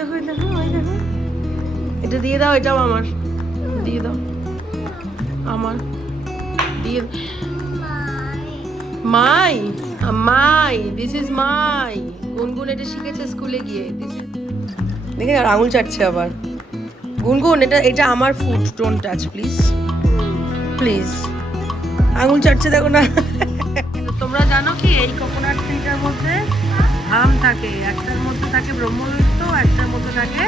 দেখো ওই দেখো ওই দেখো, এটা দিয়ে দাও, এটাও আমার, দিয়ে দাও আমার, দিয়ে মাই মাই, দিস ইজ মাই। গুনগুন এটা শিখেছে স্কুলে গিয়ে। দেখে আর আঙুল চাটছে আবার। গুনগুন এটা এটা আমার food, don't touch please, please. আঙুল চাটছে দেখো না। তোমরা জানো কি এই কোকোনাট ট্রিটার মধ্যে আম থাকে, একটার মধ্যে থাকে ব্রহ্মবিত্ত, একটার মধ্যে থাকে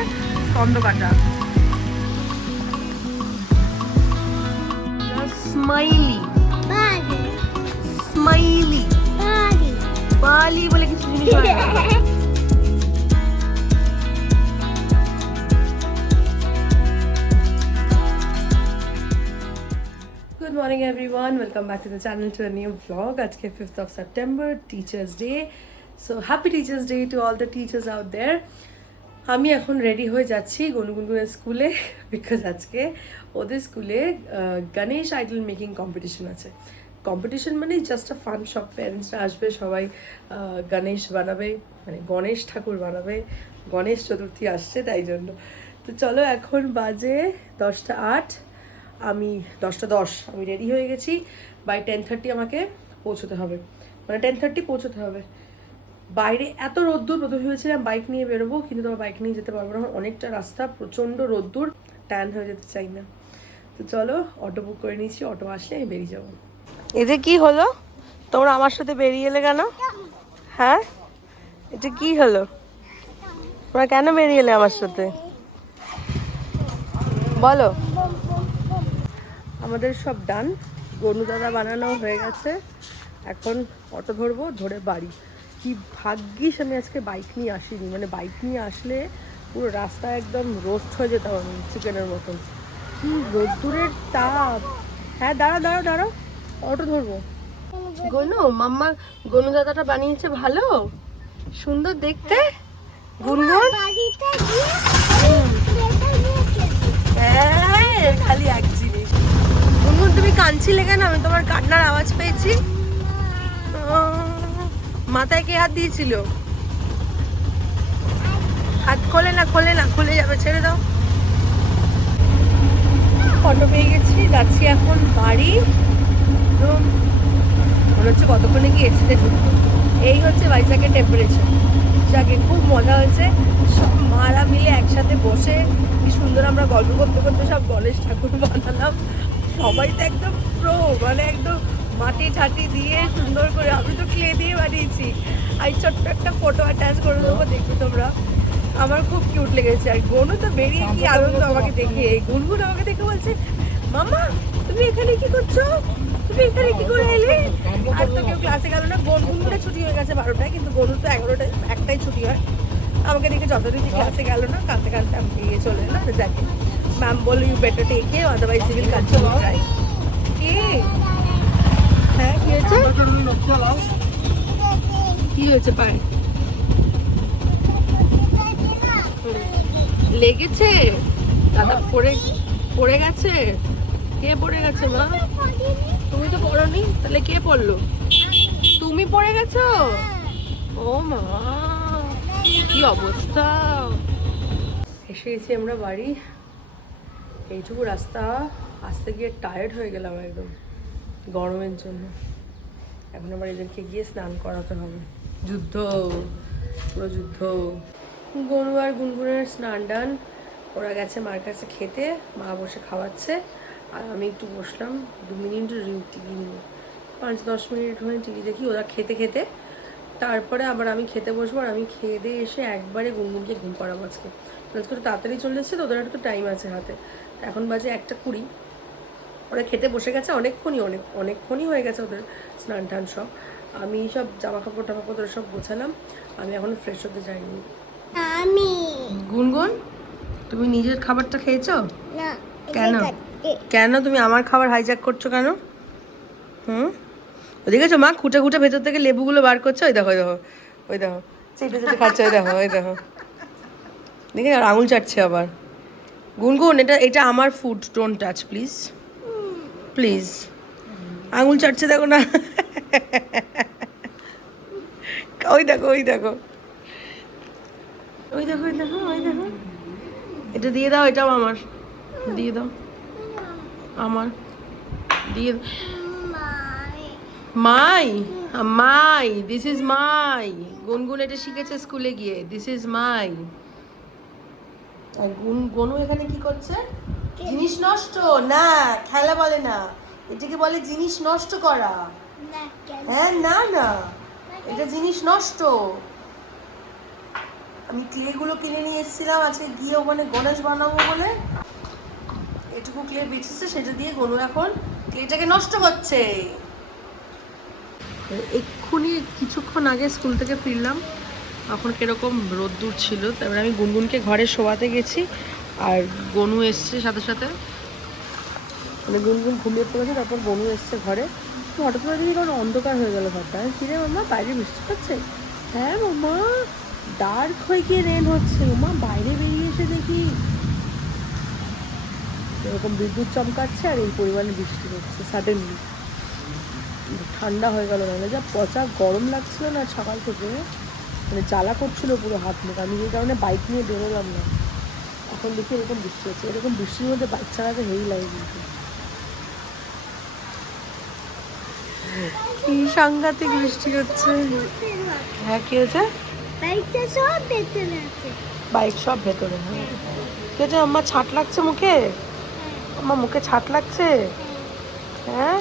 স্কন্দকাটা। স্মাইলি স্মাইলি বালি বলে কিছু জিনিস হয় না। Good morning everyone, welcome back to the channel to a new vlog. আজকে 5th of September, Teachers Day. So happy Teachers Day to all the teachers out there. আমি এখন রেডি হয়ে যাচ্ছি গুনগুনের স্কুলে, বিকজ আজকে ওদের স্কুলে গণেশ আইডল মেকিং কম্পিটিশন আছে। কম্পিটিশন মানে জাস্ট আ ফান, সব প্যারেন্টসরা আসবে, সবাই গণেশ বানাবে, মানে গণেশ ঠাকুর বানাবে। গণেশ চতুর্থী আসছে তাই জন্য। তো চলো এখন বাজে 10:08, আমি 10:10 আমি রেডি হয়ে গেছি। বাই 10:30 আমাকে পৌঁছতে হবে, মানে 10:30 পৌঁছতে হবে। বাইরে এত রোদ্দুর, প্রথমে ভেবেছিলাম বাইক নিয়ে বেরোবো, কিন্তু তোমার বাইক নিয়ে যেতে পারবো না, অনেকটা রাস্তা, প্রচণ্ড রোদ্দুর, ট্যান হয়ে যেতে চাই না। তো চলো অটো বুক করে নিয়েছি, অটো আসলে আমি বেরিয়ে যাবো। এতে কি হলো, তোমরা আমার সাথে বেরিয়ে এলে কেন? হ্যাঁ, এটা কি হলো, তোমরা কেন বেরিয়ে এলে আমার সাথে বলো? আমাদের সব ডান, গনু দাদা বানানো হয়ে গেছে, এখন অটো ধরবো, ধরে বাড়ি। কি ভাগ্যিস আমি আজকে বাইক নিয়ে আসিনি, মানে বাইক নিয়ে আসলে পুরো রাস্তা একদম রোস্ট হয়ে যেতাম আমি চিকেনের মতন। কি রোদ্দুরের তাপ। হ্যাঁ দাঁড়া দাঁড়া দাঁড়া, অটো ধরবো। গনু মাম্মা, গনু দাদাটা বানিয়েছে ভালো, সুন্দর দেখতে। গুনগুন হ্যাঁ, খালি এক জিনিস। গুনগুন তুমি কাঁদছিলে কেন? আমি তোমার কান্নার আওয়াজ পেয়েছি। মাথায় কে হাত দিয়েছিল? হাত খোলে না, খোলে না, খুলে যাবে, ছেড়ে দাও। অটো পেয়ে গেছি, যাচ্ছি এখন বাড়ি। মনে হচ্ছে কতক্ষণে কি এসিতে ঢুকবো। এই হচ্ছে ভাইজাকের টেম্পারেচার। যাকে খুব মজা হয়েছে, সব মারা মিলে একসাথে বসে কি সুন্দর আমরা গল্প করতে করতে সব গণেশ ঠাকুর বানালাম। সবাই তো একদম প্রো, মানে একদম মাটি ঠাটি দিয়ে সুন্দর করে, আমি তো ক্লে দিয়ে বানিয়েছি। আর ছোট্ট একটা ফটো অ্যাটাচ করে দেবো, দেখবে তোমরা। আমার খুব কিউট লেগেছে। আর গনু তো বেরিয়ে কি আনন্দ আমাকে দেখে, গুনগুন আমাকে দেখে বলছে, মামা তুমি এখানে কি করছো, তুমি এখানে কি করে এলে? আর তো কেউ ক্লাসে গেল না, গুনগুনের ছুটি হয়ে গেছে 12টায়, কিন্তু গনু তো 11টায়, 1টায় ছুটি হয়। আমাকে দেখে যতদিন ক্লাসে গেল না, কাঁদতে কাঁদতে আমি দিয়ে চলে এলাম। যাকে ম্যাম বলো you better take care, otherwise civil culture try. কি হ্যাঁ কি হয়েছে, কি হয়েছে পায়ে? লেগেছে? দাদা পড়ে পড়ে গেছে? কে পড়ে গেছে মা? তুমি তো পড়োনি, তাহলে কে পড়লো? তুমি পড়ে গেছো? ও মা, কি অবস্থা। এসে গেছি আমরা বাড়ি। এইটুকু রাস্তা আসতে গিয়ে টায়ার্ড হয়ে গেলাম একদম গরমের জন্য। এখন আবার এদেরকে গিয়ে স্নান করাতে হবে। যুদ্ধ, পুরো যুদ্ধ। গরু আর গুনগুনের স্নান ডান, ওরা গেছে মার কাছে খেতে, মা বসে খাওয়াচ্ছে, আর আমি একটু বসলাম 2 মিনিট টিভি নিয়ে, 5-10 মিনিট হয়ে টিভি দেখি ওরা খেতে খেতে। তারপরে আবার আমি খেতে বসবো, আর আমি খেয়ে দিয়ে এসে একবারে গুনগুনকে ঘুম পাড়াবো। আজকে আজকে তো তাড়াতাড়ি চলে এসেছে, তো ওদের একটু টাইম আছে হাতে। এখন বাজে 1:20, ওরা খেতে বসে গেছে অনেকক্ষণই হয়ে গেছে ওদের স্নান টান সব। আমি সব জামা কাপড় টামাপড় সব গোছালাম, আমি এখনো ফ্রেশ হতে যাইনি। আমি গুনগুন, তুমি নিজের খাবারটা খেয়েছো না? কেন কেন তুমি আমার খাবার হাইজ্যাক করছো কেন? দেখেছো মা খুঁটে খুঁটে ভেতর থেকে লেবুগুলো বার করছে, ওই দেখো ওই দেখো ওই দেখো, চেটে চেটে খাচ্ছে, ওই দেখো ওই দেখো, দেখে আর আঙুল চাটছে আবার। গুনগুন এটা এটা আমার food, don't touch please, please. আঙুল চাটছে দেখো না, ওই দেখো ওই দেখো। ওই দেখো ওই দেখো ওই দেখো, এটা দিয়ে দাও, এটাও আমার, দিয়ে দাও আমার, দিয়ে মাই মাই, দিস ইজ মাই। গুনগুন এটা শিখেছে স্কুলে গিয়ে, দিস ইজ মাই। আর গনু এখানে কি করছে? জিনিস নষ্ট না, খেলা বলে না, এটাকে বলে জিনিস নষ্ট করা। হ্যাঁ না না, এটা জিনিস নষ্ট। আমি ক্লেগুলো কিনে নিয়ে এসেছিলাম আজকে গিয়ে ওখানে গণেশ বানাবো বলে, এটুকু ক্লে বেঁচেছে, সেটা দিয়ে গনু এখন ক্লেটাকে নষ্ট করছে। এক্ষুনি কিছুক্ষণ আগে স্কুল থেকে ফিরলাম, এখন কিরকম রোদ্দুর ছিল, তারপরে আমি গুনগুনকে ঘরে শোয়াতে গেছি, আর গনু এসছে সাথে সাথে, মানে গুনগুন ঘুমিয়ে পড়েছে, তারপর গনু এসছে ঘরে। তো হঠাৎ করে দেখি কারণ অন্ধকার হয়ে গেল ঘরটা। কিরে মাম্মা বাইরে বৃষ্টি হচ্ছে? হ্যাঁ মাম্মা, ডার্ক হয়ে গিয়ে রেন হচ্ছে। মাম্মা বাইরে বেরিয়ে এসে দেখি এরকম বিদ্যুৎ চমকাচ্ছে আর এই পরিমাণে বৃষ্টি হচ্ছে সাডেনলি। ঠান্ডা হয়ে গেল, না যা পচা গরম লাগছিল না সকাল থেকে, মানে জ্বালা করছিল পুরো হাত মুখ। আমি এই কারণে বাইক নিয়ে বেরোলাম না। এখন দেখি এরকম বৃষ্টি হচ্ছে, এরকম বৃষ্টির মধ্যে বাইক চালাতে হেই লাগে কিন্তু। কি সাংঘাতিক বৃষ্টি হচ্ছে। হ্যাঁ কি হয়েছে? বাইক সব ভেতরে। হ্যাঁ কি হয়েছে? আমার ছাট লাগছে মুখে, আমার মুখে ছাট লাগছে। হ্যাঁ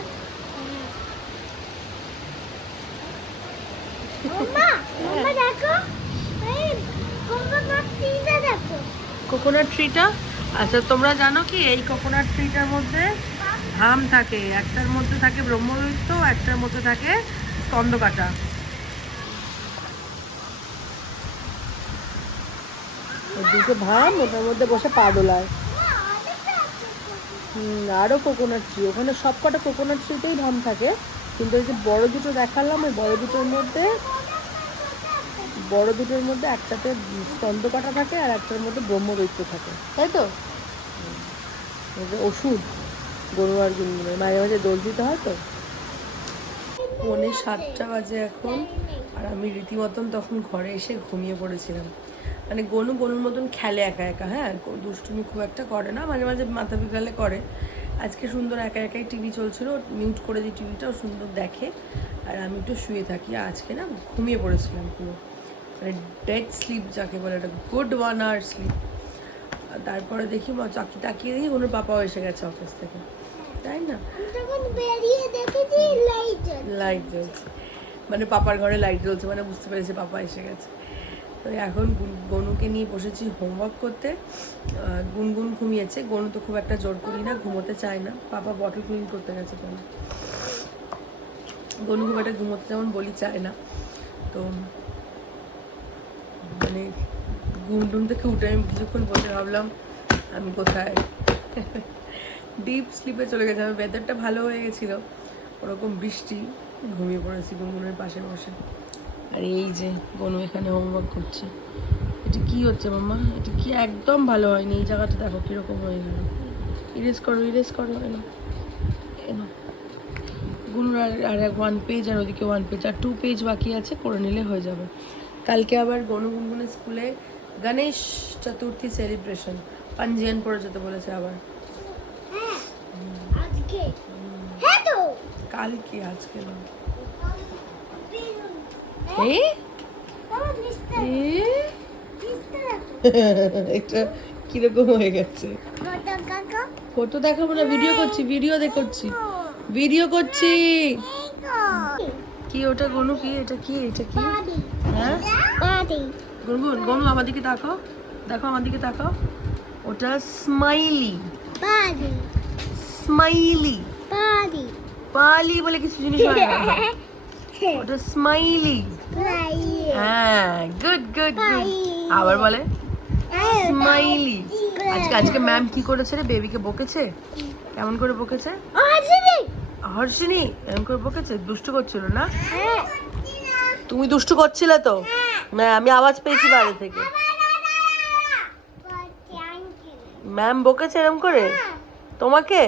কোকোনাট ট্রিটা, আচ্ছা তোমরা জানো কি এই কোকোনাট ট্রিটার মধ্যে ধাম থাকে, একটার মধ্যে থাকে ব্রহ্মদৈত্য, একটার মধ্যে থাকে স্কন্দকাটা। দুটো ধাম, ওটার মধ্যে বসে পা দোলায়। আরও কোকোনাট ট্রি, ওখানে সব কটা কোকোনাট ট্রিতেই ধাম থাকে, কিন্তু ওই যে বড় দুটো দেখালাম, ওই বড় দুটোর মধ্যে একটাতে স্কন্দকাটা থাকে আর একটার মধ্যে ব্রহ্মদৈত্য থাকে, তাই তো? ওষুধ গরু আর গুনগুনের মাঝে মাঝে দোষ দিতে হয় তো। 6:45 বাজে এখন, আর আমি রীতিমতন তখন ঘরে এসে ঘুমিয়ে পড়েছিলাম। মানে গনুর মতন খেলে একা একা, হ্যাঁ দুষ্টুমি খুব একটা করে না, মাঝে মাঝে মাথা বিকালে করে। আজকে সুন্দর একা একাই টিভি চলছিল, মিউট করে দিই টিভিটাও, সুন্দর দেখে, আর আমি একটু শুয়ে থাকি। আজকে না ঘুমিয়ে পড়েছিলাম পুরো, মানে ডেড স্লিপ যাকে বলে, একটা গুড 1 hour স্লিপ। তারপরে দেখি তাকিয়ে দেখি ওনার পাপাও এসে গেছে অফিস থেকে, তাই না? লাইট জ্বলছে, মানে পাপার ঘরে লাইট জ্বলছে, মানে বুঝতে পেরেছি পাপা এসে গেছে। তো এখন গনুকে নিয়ে বসেছি হোমওয়ার্ক করতে। গুনগুন ঘুমিয়েছে, গনু তো খুব একটা জোর করি না, ঘুমোতে চায় না। পাপা বটল ক্লিন করতে গেছে কেন, গনু খুব একটা ঘুমোতে যেমন বলি চায় না। তো মানে ঘুম থেকে উঠে আমি কিছুক্ষণ বসে ভাবলাম আমি কোথায়, ডিপ স্লিপে চলে গেছে। আমার ওয়েদারটা ভালো হয়ে গেছিলো, ওরকম বৃষ্টি, ঘুমিয়ে পড়েছি গুনগুনের পাশে বসে। আর এই যে গনু এখানে হোমওয়ার্ক করছে। এটা কি হচ্ছে মাম্মা? এটা কি একদম ভালো হয়নি, এই জায়গাটা দেখো কিরকম হয়ে গেল। ইরেজ করো এনো এনো। গুনুর আর 1 পেজ, আর ওদিকে 1 পেজ, আর 2 পেজ বাকি আছে, করে নিলে হয়ে যাবে। কালকে আবার গুনগুনের স্কুলে গণেশ চতুর্থী সেলিব্রেশন, পাঞ্জিয়ান পড়ে যেতে বলেছে আবার। কালকে, আজকে না। এটা কিরকম হয়ে গেছে? ফটো দেখাবো না, ভিডিও করছি। কি ওটা গনু? কি এটা? কি এটা? কি? হ্যাঁ গনু আমার দিকে দেখো আমার দিকে তাকাও। ওটা স্মাইলি পালি বলে কিছু জিনিস হয় না, ওটা স্মাইলি। হ্যাঁ গুড। আবার বলে স্মাইলি। আজকে ম্যাম কি করেছে রে? বেবিকে বকেছে। কেমন করে বকেছে? হর্ষিনী এরকম করে বকেছে, দুষ্টু করছিল না? তুমি দুষ্টু করছিলে তো? না, আমি আওয়াজ পেয়েছি বাইরে থেকে। ম্যাম বকেছে এরকম করে তোমাকে?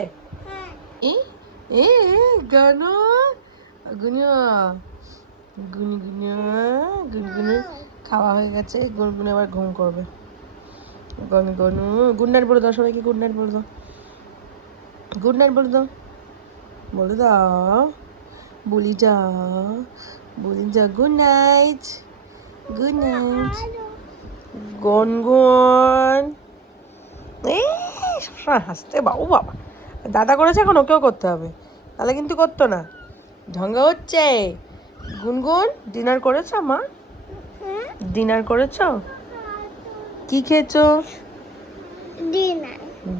খাওয়া হয়ে গেছে, গুনগুন এবার ঘুম করবে। গুনগুন গুড নাইট বলে দাও সবাইকে, গুড নাইট বলে দাও, গুড নাইট বলে দাও, বলে দাও, বলি যা, বলি যা, গুড নাইট, গুড নাইট। গুনগুন এই সবসময় হাসতে, বাবু বাবা, দাদা করেছে এখন ওকেও করতে হবে, তাহলে কিন্তু করতো না, ঢঙ্গা হচ্ছে। গুনগুন ডিনার করেছো মা? ডিনার করেছো? কি খেয়েছো?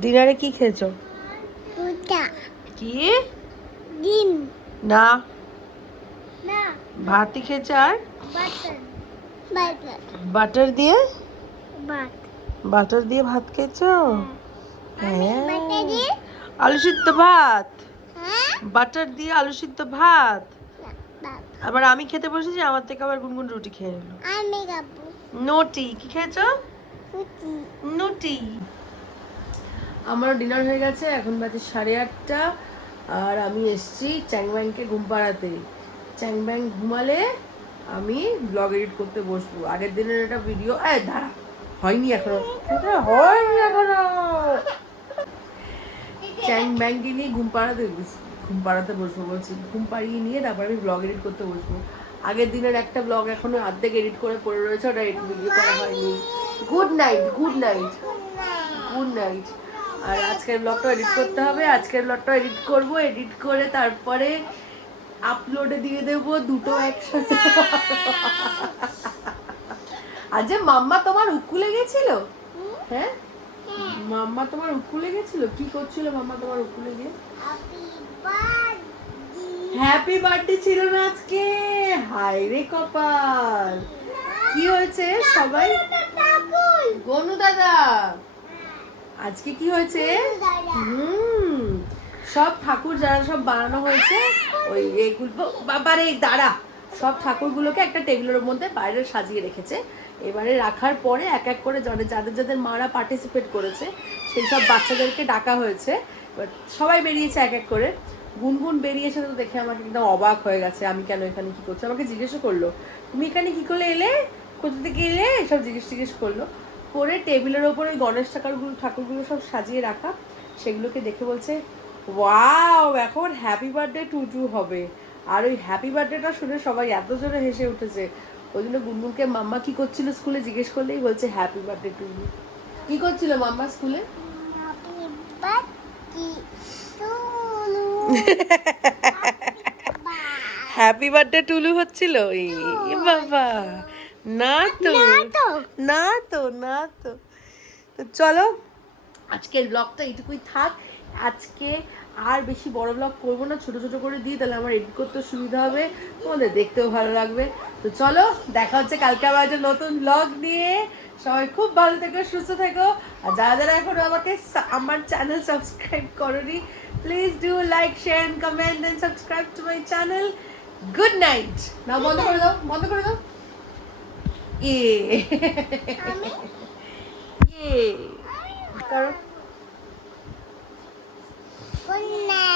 ডিনারে কি খেয়েছো? কি? ডিম না, না, ভাতই খেয়েছো। আর বাটার বাটার বাটার দিয়ে, বাট বাটার দিয়ে ভাত খেয়েছো? আমি হ্যাঁ, বাটার দিয়ে আলু সিদ্ধ ভাত, হ্যাঁ বাটার দিয়ে আলু সিদ্ধ ভাত। না, বাট আবার আমি খেতে বসেছি, আমার থেকে আবার গুনগুন রুটি খেয়ে নিল। আমি খাবো নোটি, কি খেয়েছো? ফুটি নুটি। আমারও ডিনার হয়ে গেছে, এখন বাজে 8:30, আর আমি এসেছি চ্যাংব্যাংকে ঘুম পাড়াতে। চ্যাংব্যাং ঘুমালে আমি ব্লগ এডিট করতে বসবো। আগের দিনের একটা ভিডিও, দাঁড়া, হয়নি এখনো, হয়নি এখনো। চ্যাংব্যাংকে নিয়ে ঘুম পাড়াতে বসবো বলছি, ঘুম পাড়িয়ে নিয়ে তারপর আমি ব্লগ এডিট করতে বসবো। আগের দিনের একটা ব্লগ এখনো অর্ধেক এডিট করে পড়ে রয়েছে, ওটা ভিডিও করা হয়নি। Good night, good night, good night. আর আজকের ব্লগটা এডিট করতে হবে, আজকের ব্লগটা এডিট করব, এডিট করে তারপরে আপলোডে দিয়ে দেব দুটো একসাথে। আজ যে মাম্মা তোমার উকুলে গেছিল, হ্যাঁ মাম্মা তোমার উকুলে গেছিল, কি করছিল মাম্মা তোমার উকুলে গিয়ে? হ্যাপি বার্থডে ছিল না আজকে? হায় রে কপাল, কি হয়েছে সবাই? গনু দাদা আজকে কি হয়েছে? সব ঠাকুর যারা সব বানানো হয়েছে, ওই এগুলো বাবারে দাঁড়া, সব ঠাকুরগুলোকে একটা টেবিলের মধ্যে বাইরে সাজিয়ে রেখেছে। এবারে রাখার পরে এক এক করে যাদের যাদের মারা পার্টিসিপেট করেছে সেই সব বাচ্চাদেরকে ডাকা হয়েছে। এবার সবাই বেরিয়েছে এক এক করে। গুনগুন বেরিয়েছে তো দেখে আমাকে একদম অবাক হয়ে গেছে, আমি কেন এখানে কি করছি, আমাকে জিজ্ঞেসও করলো তুমি এখানে কি করে এলে, কোথা থেকে এলে, এসব জিজ্ঞেস করলো। করে টেবিলের ওপর ওই গণেশ ঠাকুরগুলো সব সাজিয়ে রাখা, সেগুলোকে দেখে বলছে ওয়াও, এখন হ্যাপি বার্থডে টু হবে। আর ওই হ্যাপি বার্থডেটা শুনে সবাই এত জোরে হেসে উঠেছে। ওই জন্য গুনগুনকে মাম্মা কি করছিল স্কুলে জিজ্ঞেস করলেই বলছে হ্যাপি বার্থডে টু। কি করছিল মাম্মা স্কুলে? হ্যাপি বার্থডে টুলু হচ্ছিল। এই বাবা, না তো না তো না তো। তো চলো আজকের ব্লগটা এইটুকুই থাক। আজকে আর বেশি বড় ব্লগ করবো না, ছোট ছোট করে দিই, তাহলে আমার এডিট করতে সুবিধা হবে, তোমাদের দেখতেও ভালো লাগবে। তো চলো দেখা হচ্ছে কালকে আবার একটা নতুন ব্লগ নিয়ে। সবাই খুব ভালো থেকো, সুস্থ থেকো। আর যারা যারা এখনো আমার চ্যানেল সাবস্ক্রাইব করোনি, please do like, share and comment and subscribe to my channel. Good night. না বন্ধ করে দাও, বন্ধ করে দাও। কারণ Good night.